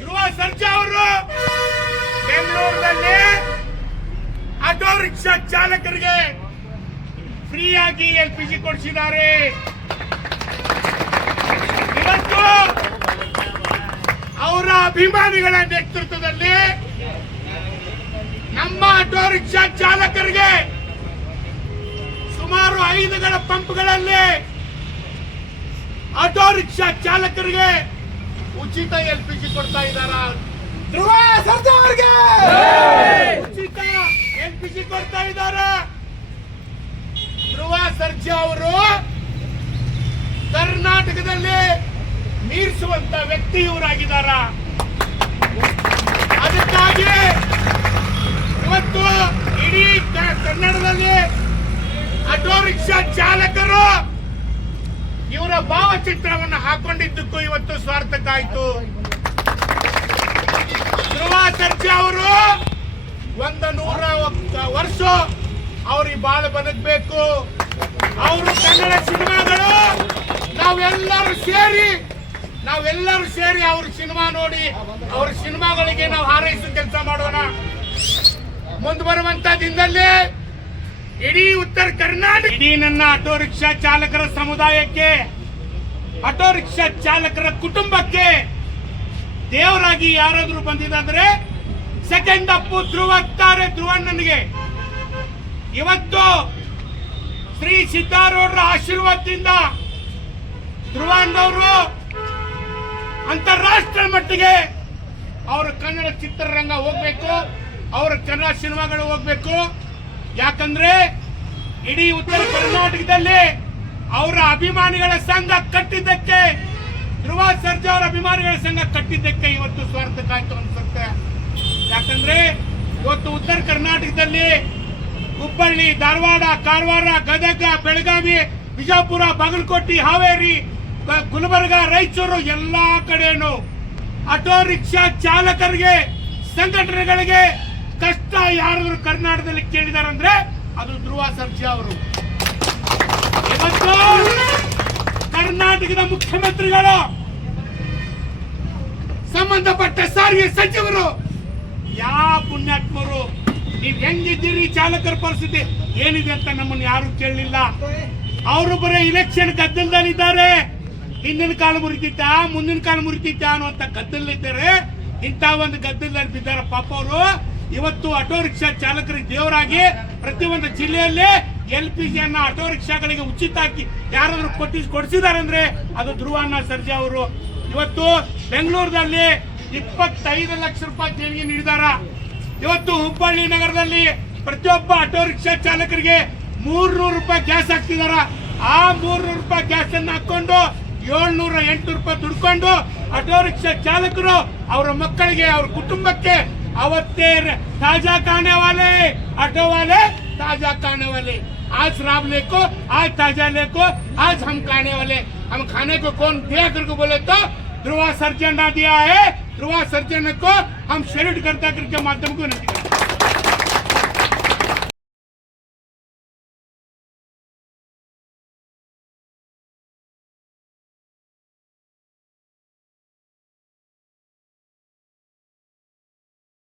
ಧ್ರುವ ಸರ್ಜಾ ಅವರು ಬೆಂಗಳೂರಿನಲ್ಲಿ auto rickshaw ಚಾಲಕರಿಗೆ ಫ್ರೀಯಾಗಿ LPG ಕೊಡಿಸಿದ್ದಾರೆ. ಇವತ್ತು ಅವರ ಅಭಿಮಾನಿಗಳ ನೇತೃತ್ವದಲ್ಲಿ ನಮ್ಮ ಆಟೋ ರಿಕ್ಷಾ ಚಾಲಕರಿಗೆ ಸುಮಾರು 5 ಪಂಪ್ಗಳಲ್ಲಿ ಆಟೋ ರಿಕ್ಷಾ ಚಾಲಕರಿಗೆ ಉಚಿತ LPG ಕೊಡ್ತಾ ಇದ್ದಾರೆ. ಧ್ರುವ ಸರ್ಜಾ ಅವರಿಗೆ ಉಚಿತ LPG ಕೊಡ್ತಾ ಇದ್ದಾರೆ. ಧ್ರುವ ಸರ್ಜಾ ಅವರು ಕರ್ನಾಟಕದಲ್ಲಿ ಮೀರಿಸುವಂತ ವ್ಯಕ್ತಿ ಇವರಾಗಿದ್ದಾರ. ಅದಕ್ಕಾಗಿ ಇವತ್ತು ಇಡೀ ಕನ್ನಡದಲ್ಲಿ ಆಟೋ ರಿಕ್ಷಾ ಚಾಲಕರು ಇವರ ಭಾವಚಿತ್ರವನ್ನು ಹಾಕೊಂಡಿದ್ದಕ್ಕೂ ಇವತ್ತು ಸ್ವಾರ್ಥಕ್ಕಾಯ್ತು. ಧ್ರುವ ಸರ್ಜಾ ಅವರು 100 ವರ್ಷ ಅವ್ರಿಗೆ ಬಾಳ ಬದುಕಬೇಕು. ಅವರು ಕನ್ನಡ ಸಿನಿಮಾಗಳು ನಾವೆಲ್ಲರೂ ಸೇರಿ ಅವ್ರ ಸಿನಿಮಾ ನೋಡಿ ಅವ್ರ ಸಿನಿಮಾಗಳಿಗೆ ನಾವು ಹಾರೈಸುವ ಕೆಲಸ ಮಾಡೋಣ. ಮುಂದೆ ಬರುವಂತ ದಿನದಲ್ಲಿ ಇಡೀ ಉತ್ತರ ಕರ್ನಾಟಕ, ಇಡೀ ನನ್ನ ಆಟೋ ರಿಕ್ಷಾ ಚಾಲಕರ ಸಮುದಾಯಕ್ಕೆ, ಆಟೋ ರಿಕ್ಷಾ ಚಾಲಕರ ಕುಟುಂಬಕ್ಕೆ ದೇವರಾಗಿ ಯಾರಾದ್ರೂ ಬಂದಿದ್ರೆ ಸೆಕೆಂಡ್ ಅಪ್ಪು ಧ್ರುವತ್ತಾರೆ. ಧ್ರುವಣ್ಣನಿಗೆ ಇವತ್ತು ಶ್ರೀ ಸಿದ್ದಾರೂಢರ ಆಶೀರ್ವಾದದಿಂದ ಧ್ರುವಣ್ಣವರು ಅಂತಾರಾಷ್ಟ್ರ ಮಟ್ಟಿಗೆ ಅವರ ಕನ್ನಡ ಚಿತ್ರರಂಗ ಹೋಗ್ಬೇಕು, ಅವರ ಕನ್ನಡ ಸಿನಿಮಾಗಳು ಹೋಗ್ಬೇಕು. ಯಾಕಂದ್ರೆ ಇಡೀ ಉತ್ತರ ಕರ್ನಾಟಕದಲ್ಲಿ ಅವರ ಅಭಿಮಾನಿಗಳ ಸಂಘ ಕಟ್ಟಿದ್ದಕ್ಕೆ, ಧ್ರುವ ಸರ್ಜಾ ಅವರ ಅಭಿಮಾನಿಗಳ ಸಂಘ ಕಟ್ಟಿದ್ದಕ್ಕೆ ಇವತ್ತು ಸ್ವಾರ್ಥಕ್ಕಾಯ್ತು ಅನ್ಸುತ್ತೆ. ಯಾಕಂದ್ರೆ ಇವತ್ತು ಉತ್ತರ ಕರ್ನಾಟಕದಲ್ಲಿ ಹುಬ್ಬಳ್ಳಿ, ಧಾರವಾಡ, ಕಾರವಾರ, ಗದಗ, ಬೆಳಗಾವಿ, ಬಿಜಾಪುರ, ಬಾಗಲಕೋಟೆ, ಹಾವೇರಿ, ಗುಲ್ಬರ್ಗ, ರಾಯಚೂರು ಎಲ್ಲಾ ಕಡೆನೂ ಆಟೋ ರಿಕ್ಷಾ ಚಾಲಕರಿಗೆ, ಸಂಘಟನೆಗಳಿಗೆ ಕಷ್ಟ ಯಾರಾದ್ರೂ ಕರ್ನಾಟಕದಲ್ಲಿ ಕೇಳಿದಾರಂದ್ರೆ ಅದು ಧ್ರುವ ಸರ್ಜಾ ಅವರು. ಇವತ್ತು ಕರ್ನಾಟಕದ ಮುಖ್ಯಮಂತ್ರಿಗಳು, ಸಂಬಂಧಪಟ್ಟ ಸಾರಿಗೆ ಸಚಿವರು, ಯಾವ ಪುಣ್ಯಾತ್ಮರು ನೀವ್ ಹೆಂಗಿದ್ದೀರಿ, ಚಾಲಕರ ಪರಿಸ್ಥಿತಿ ಏನಿದೆ ಅಂತ ನಮ್ಮನ್ನು ಯಾರು ಕೇಳಲಿಲ್ಲ. ಅವರು ಬರೀ ಇಲೆಕ್ಷನ್ ಗದ್ದಲದಲ್ಲಿದ್ದಾರೆ. ಹಿಂದಿನ ಕಾಲ ಮುರಿತಿದ್ದ, ಮುಂದಿನ ಕಾಲ ಮುರಿತಿದ್ದ ಅನ್ನುವಂತ ಗದ್ದಲಿದ್ದಾರೆ. ಇಂಥ ಒಂದು ಗದ್ದಲದಲ್ಲಿ ಬಿದ್ದಾರೆ ಪಾಪ ಅವರು. ಇವತ್ತು ಆಟೋ ರಿಕ್ಷಾ ಚಾಲಕರಿಗೆ ದೇವರಾಗಿ ಪ್ರತಿಯೊಂದು ಜಿಲ್ಲೆಯಲ್ಲಿ LPG ಅನ್ನ ಆಟೋ ರಿಕ್ಷಾಗಳಿಗೆ ಉಚಿತ ಹಾಕಿ ಯಾರಾದ್ರೂ ಕೊಡಿಸಿದ್ದಾರೆ ಅಂದ್ರೆ ಅದು ಧ್ರುವ ಸರ್ಜಾ ಅವರು. ಇವತ್ತು ಬೆಂಗಳೂರಿನಲ್ಲಿ 25 ಲಕ್ಷ ರೂಪಾಯಿ ದೇಣಿಗೆ ನೀಡಿದಾರ. ಇವತ್ತು ಹುಬ್ಬಳ್ಳಿ ನಗರದಲ್ಲಿ ಪ್ರತಿಯೊಬ್ಬ ಆಟೋ ರಿಕ್ಷಾ ಚಾಲಕರಿಗೆ 300 ರೂಪಾಯಿ ಗ್ಯಾಸ್ ಹಾಕ್ತಿದಾರ. ಆ 300 ರೂಪಾಯಿ ಗ್ಯಾಸ್ ಅನ್ನು ಹಾಕೊಂಡು 700-800 ರೂಪಾಯಿ ದುಡ್ಕೊಂಡು ಆಟೋ ರಿಕ್ಷಾ ಚಾಲಕರು ಅವರ ಮಕ್ಕಳಿಗೆ, ಅವ್ರ ಕುಟುಂಬಕ್ಕೆ ಅವತ್ತೇ ताजा खाने वाले ऑटो वाले ताजा खाने वाले, आज शराब लेको, आज ताजा लेको, आज हम खाने वाले. हम खाने को कौन दिया करके बोले तो ध्रुव सर्जन दिया है. ध्रुव सर्जन को हम सैल्यूट करता करके माध्यम को नहीं